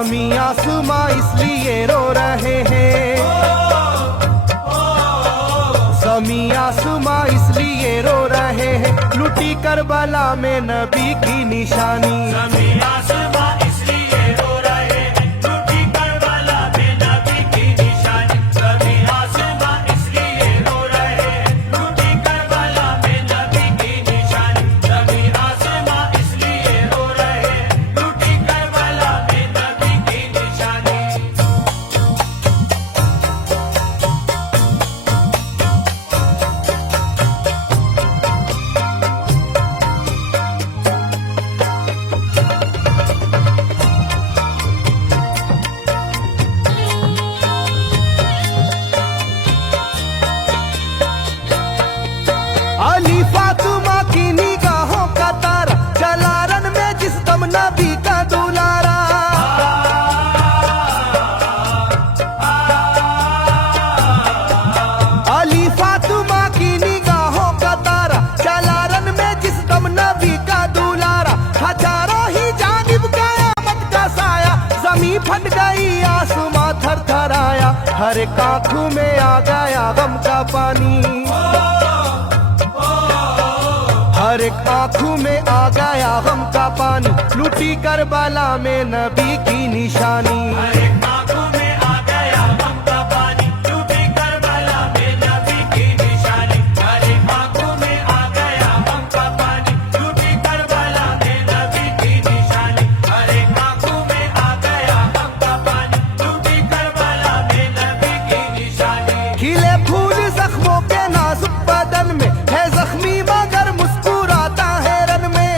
ज़मीं आसमां इसलिए रो रहे हैं, ज़मीं आसमां इसलिए रो रहे हैं, लुटी करबला में नबी की निशानी। ज़मीं आसमां इसलिए रो रहे हैं, लुटी करबला में नबी की निशानी। ज़मीं आसमां इसलिए रो रहे हैं, लुटी करबला में नबी की निशानी। ज़मीं आसमां इसलिए रो रहे हैं, लुटी करबला में नबी की निशानी। अली फातिमा की निगाहों का तारा, चला रन में जिस दम नबी का दुलारा। अली फातिमा की निगाहों का तारा, चला रन में जिस दम नबी का दुलारा। हजारों ही जानिब कयामत का साया, जमीन फट गई आसमां थर थर आया। हर एक आंखों में आ गया गम का पानी, हर एक आंखों में आ गया गम का पानी, लुटी करबला में नबी की निशानी। हर एक आंखों में आ गया गम का पानी, लुटी करबला में नबी की निशानी। हर एक आंखों में आ गया गम का पानी, लुटी करबला में नबी की निशानी। हर एक आंखों में आ गया गम का पानी, लुटी करबला में नबी की निशानी। खिले फूल जख्मों के नाजुक बदन में है जख्मी मगर मुस्कुराता है रन में।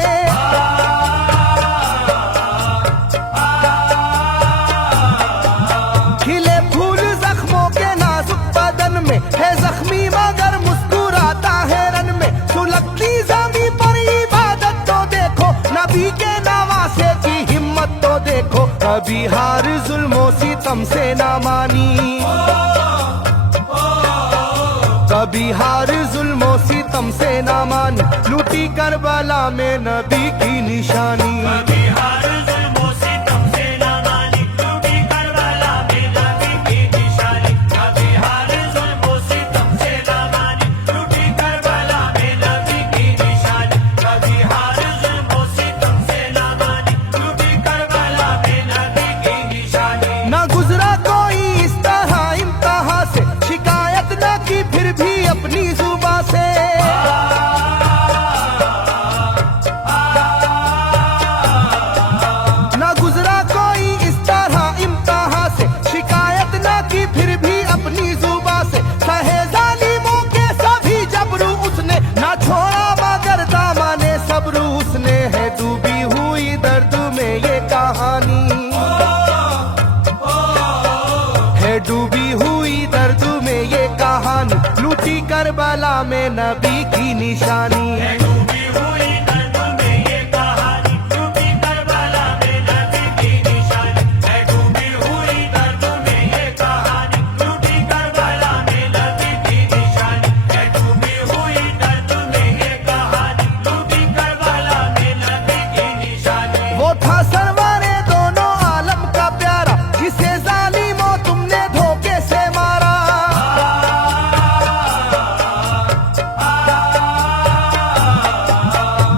खिले फूल जख्मों के नाजुक बदन में है जख्मी मगर मुस्कुराता है रन में। सुलगती ज़मीं पर इबादत तो देखो, नबी के नवासे की हिम्मत तो देखो। कभी हार जुल्मों सितम से ना मानी, कभी हार जुल्मों सितम से ना मानी, लुटी करबला में नबी की निशानी। कभी हार जुल्मों सितम से ना मानी, लुटी करबला में नबी की निशानी। कभी हार जुल्मों सितम से ना मानी, लुटी करबला में नबी की निशानी। कभी हार जुल्मों सितम से ना मानी, लुटी करबला में नबी की निशानी। ना गुजरा कोई इस तरह इम्तिहा से, शिकायत न की फिर भी अपनी जुबां से। ना गुजरा कोई इस तरह इम्तिहा से, शिकायत न की फिर भी अपनी जुबां से। सहे जालिमों के सभी जबरू उसने, ना छोड़ा मगर दामने सब्र उसने। है डूबी हुई दर्द में ये कहानी, है डूबी हुई दर्द में ये कहानी, लुटी करबला में नबी की निशानी। है डूबी हुई दर्द में ये कहानी, लुटी करबला में नबी की निशानी। है डूबी हुई दर्द में ये कहानी, लुटी करबला में नबी की निशानी। है डूबी हुई दर्द में ये कहानी, लुटी करबला में नबी की निशानी। वो था सरवरे दोनों आलम का प्यारा, जिसे जालिमों तुमने धोखे से मारा।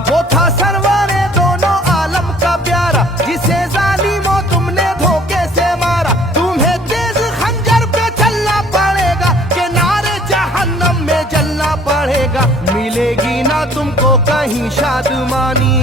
वो था सरवरे दोनों आलम का प्यारा, जिसे जालिमों तुमने धोखे से मारा। तुम्हें तेज खंजर पे चलना पड़ेगा, के नारे जहन्नम में जलना पड़ेगा। मिलेगी ना तुमको कहीं शादमानी,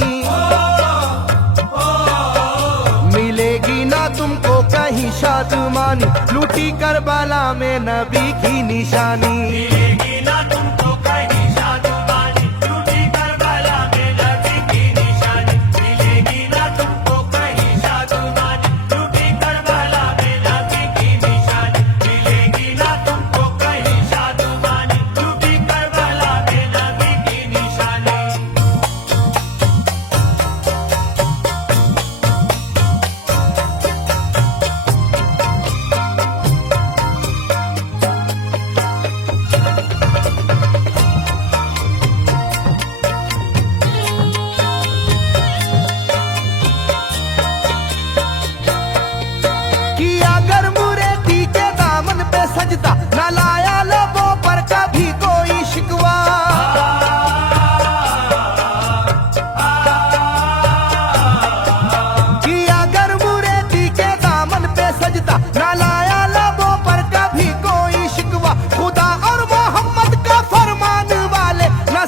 मिलेगी ना तुमको कहीं शादमानी, लुटी करबला में नबी की निशानी। मिलेगी ना तुमको कहीं शादमानी, लुटी करबला में नबी की निशानी। मिलेगी ना तुमको कहीं शादमानी, लुटी करबला में नबी की निशानी। मिलेगी ना तुमको कहीं शादमानी, लुटी करबला में नबी की निशानी।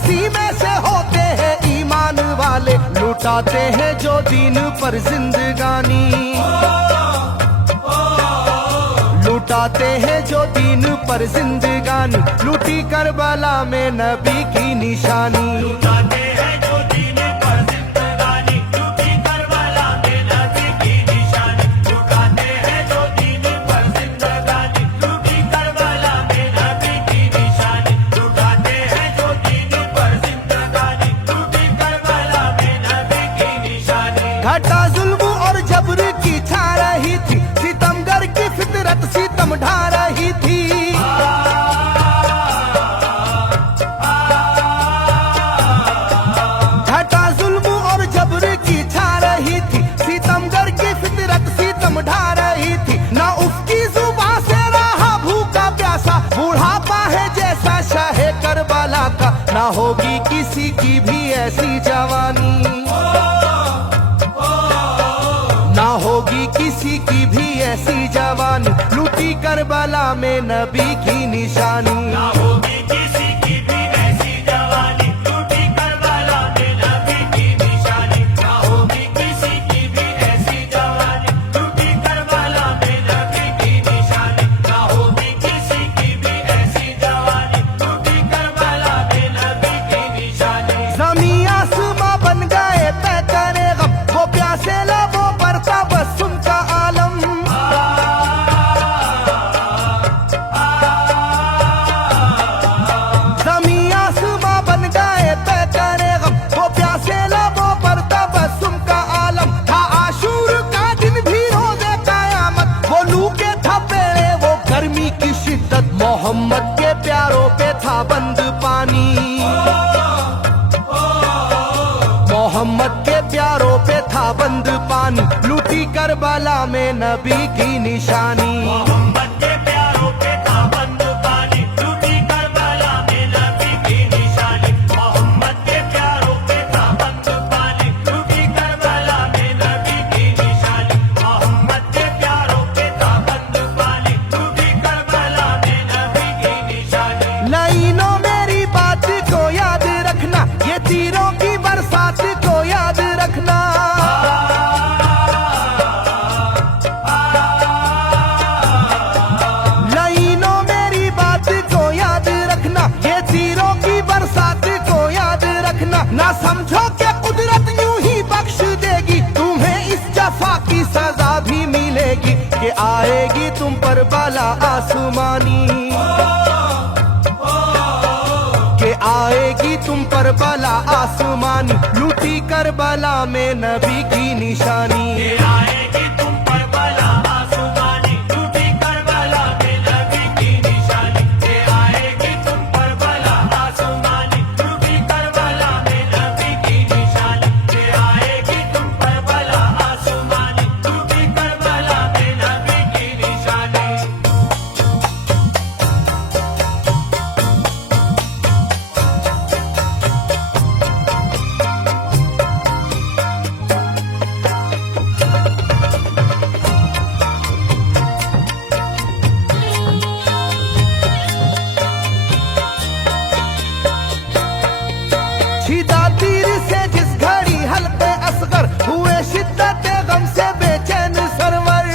पसीने से होते हैं ईमान वाले, लुटाते हैं जो दीन पर जिंदगानी, लुटाते हैं जो दीन पर जिंदगानी, लूटी करबला में नबी की निशानी। लुटाते हैं जो दीन पर जिंदगानी, लूटी करबला में नबी की निशानी। लुटाते हैं जो दीन पर जिंदगानी, लूटी करबला में नबी की निशानी। लुटाते हैं जो दीन पर जिंदगानी, लूटी करबला में नबी की निशानी। घटा जुल्म और जबर की छा रही थी, सितमगर की फितरत सितम ढा रही थी। घटा जुल्म और जबर की छा रही थी, सितमगर की फितरत सितम ढा रही थी। ना उसकी जुबान से रहा भूखा प्यासा, बुढ़ापा है जैसा शाहे करबला का, ना होगी किसी की भी ऐसी जवानी, ना होगी किसी की भी ऐसी जवानी, लूटी करबला में नबी की निशानी। ना होगी किसी की भी ऐसी जवानी, लूटी करबला में नबी की निशानी। ना होगी किसी की भी ऐसी जवानी, लूटी करबला में नबी की निशानी। ना होगी किसी की भी ऐसी जवानी, लूटी करबला में नबी की निशानी। ज़मीं आसमां बन गए तय करे गम, वो प्यासे लबों पर तबस्सुम का आलम। ज़मीं आसमां बन गए तय करे गम, वो प्यासे लबों पर तबस्सुम का आलम। था आशूर का दिन भी रोज़े क़यामत, वो लू के थपेड़े वो गर्मी की शिद्दत, मोहम्मद के प्यारों पे था बंद पानी, मोहम्मद के प्यारों पे था बंद पानी, लूटी करबला में नबी की निशानी। मोहम्मद के प्यारों पे था बंद पानी, लूटी करबला में नबी की निशानी। मोहम्मद के प्यारों पे था बंद पानी, लूटी करबला में नबी की निशानी। मोहम्मद के प्यारों पे था बंद पानी, लूटी करबला में नबी की निशानी। लाइनों मेरी बात को याद रखना, ये तीरों की बरसात को याद रखना। लाइनों मेरी बात को याद रखना, ये तीरों की बरसात को याद रखना। ना समझो कि कुदरत यूं ही बख्श देगी, तुम्हें इस जफा की सजा भी मिलेगी, कि आएगी तुम पर बला आसमानी, के आएगी तुम पर बला आसमानी, लूटी करबला में नबी की निशानी। ये आएगी तुम पर बला आसमानी, लूटी करबला में नबी की निशानी। ये आएगी तुम पर बला आसमानी, लूटी करबला में नबी की निशानी। ये आएगी तुम पर बला आसमानी, लूटी करबला में नबी की निशानी। छिदा तीर से जिस घड़ी हल्के असगर हुए, शिद्दत गम से बेचैन सरवर।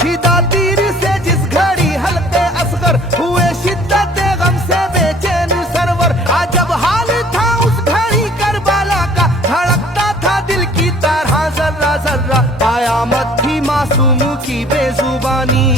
छिदा तीर से जिस घड़ी हल्के असगर हुए, शिद्दत गम से बेचैन सरवर। आज जब हाल था उस घड़ी करबला का, धड़कता था दिल की तरह जर्रा जर्रा, कयामत थी मासूम की बेजुबानी,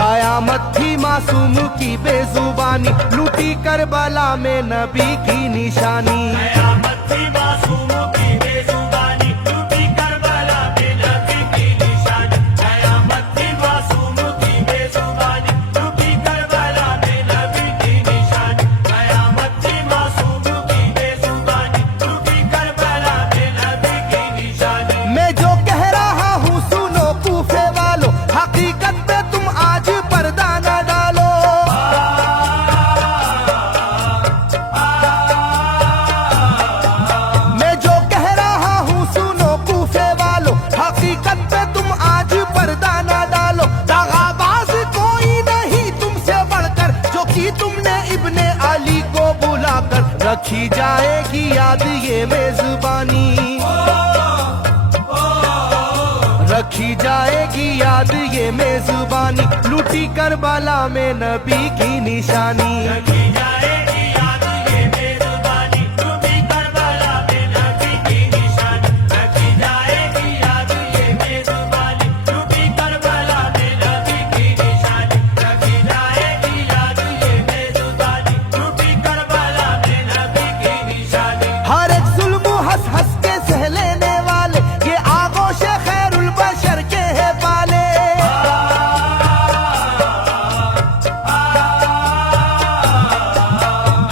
कयामत थी मासूम की बेजुबानी, लूटी करबला में नबी की निशानी। कयामत थी मासूम की बेजुबानी, लूटी करबला में नबी की निशानी। कयामत थी मासूम की बेजुबानी, लूटी करबला में नबी की निशानी। कयामत थी मासूम की बेजुबानी, लूटी करबला में नबी की निशानी। मैं जो कह रहा हूँ सुनो कूफे वालों, हकीकत पे तुम आज पर्दा न डालो। रखी जाएगी याद ये मेजबानी, रखी जाएगी याद ये मेजबानी, लूटी करबला में नबी की निशानी। रखी जाएगी याद ये मेजबानी, लूटी करबला में नबी की निशानी। रखी जाएगी याद ये मेजबानी, लूटी करबला में नबी की निशानी। रखी जाएगी याद ये मेजबानी, लूटी करबला में नबी की निशानी। हर एक जुल्म हंस हंस के सह लेने वाले ये आगोश खैरुल बशर के है पाले।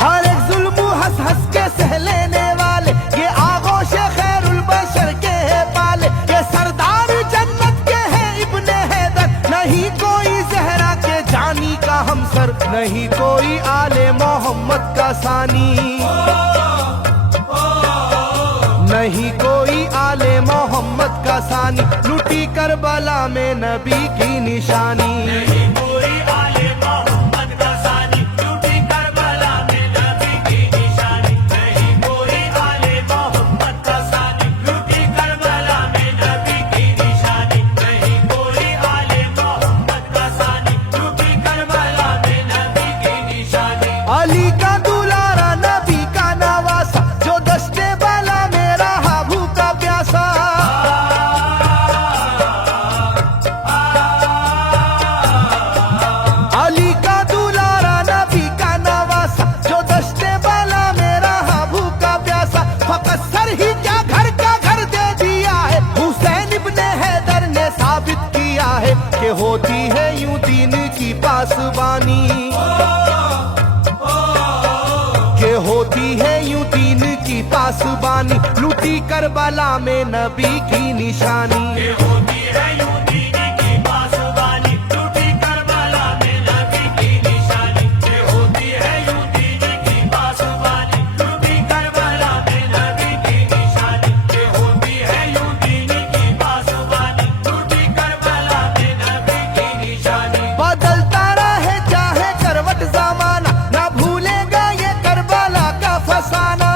हर एक जुल्म हंस हंस के सह लेने वाले ये आगोश खैरुल बशर के है पाले। ये सरदार जन्नत के है इब्ने हैदर, नहीं कोई जहरा के जानी का हमसर, नहीं कोई आले मोहम्मद का सानी, नहीं कोई आले मोहम्मद का सानी, लूटी करबला में नबी की निशानी। नहीं कोई आले मोहम्मद का सानी, लूटी करबला में नबी की निशानी। नहीं कोई आले मोहम्मद का सानी, लूटी करबला में नबी की निशानी। नहीं कोई आले मोहम्मद का सानी, लूटी करबला में नबी की निशानी। अली का दुलारा नबी का नवासा, जो दस्ते बाला में रहा भूखा प्यासा। अली का दुलारा नबी का नवासा, जो दस्ते बाला में रहा भूखा प्यासा। फकत सर ही क्या घर का घर दे दिया है, हुसैन इब्ने हैदर ने साबित किया है कि होती है यूं दीन की पासबानी, के होती है यूं दीन की पासबानी, लूटी करबला में नबी की निशानी। ये होती है यूं दीन की पासबानी, लूटी करबला में नबी की निशानी। ये होती है यूं दीन की पासबानी, लूटी करबला में नबी की निशानी। ये होती है यूं दीन की पासबानी, लूटी करबला में नबी की निशानी। बदलता रहे चाहे करवट जमाना, ना भूलेगा ये करबला का फसाना।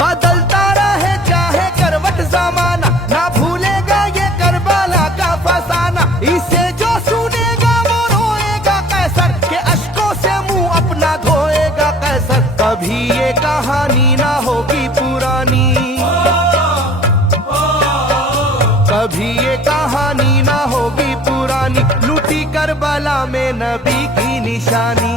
बदलता रहे चाहे करवट जमाना, ना भूलेगा ये करबला का फसाना। इसे जो सुनेगा वो रोएगा कैसर, के अश्कों से मुंह अपना धोएगा कैसर। कभी ये कहानी ना होगी पुरानी, कभी ये कहानी ना होगी पुरानी, लूटी करबला में नबी की निशानी।